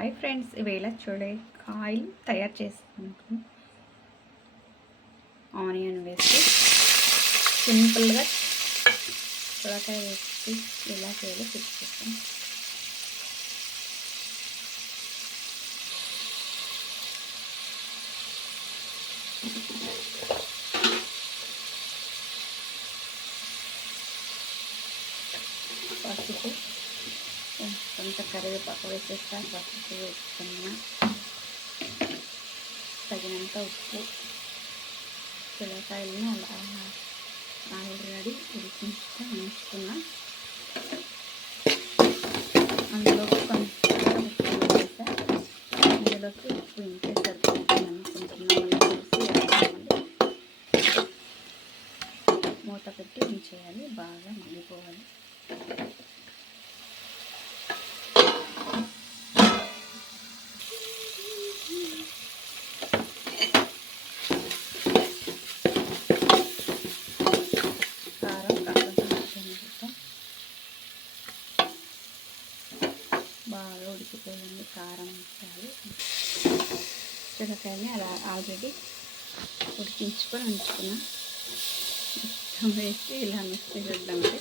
Hi friends, ఇవేళ కాయలు తయారు చేసుకుంటాం. ఆనియన్ వేసి సింపుల్గా చూడకాయ వేసి ఎలా చేయాలో చూపిస్తాం. పసుపు, కొంత కరివేపాకు వేసేస్తాను. పసుపు వేసుకున్న తగినంత ఉప్పు, పిల్లకాయలను అలా ఆల్రెడీ ఉడికించుకొని ఉంచుకున్న అందులోకి కొంచెం ఉప్పు వేసా. ఇందులోకి ఉప్పు ఇంకే సరిపోతుంది అనుకుంటున్నాం. మూత పెట్టి ఉంచేయాలి, బాగా మగ్గిపోవాలి. బాగా ఉడికిపోయింది. కారం వేయాలి. చిరకాయని అలా ఆల్రెడీ ఉడికించుకొని ఉంచుకున్నా. మొత్తం వేసి ఇలా మిక్సీ చేద్దామంటే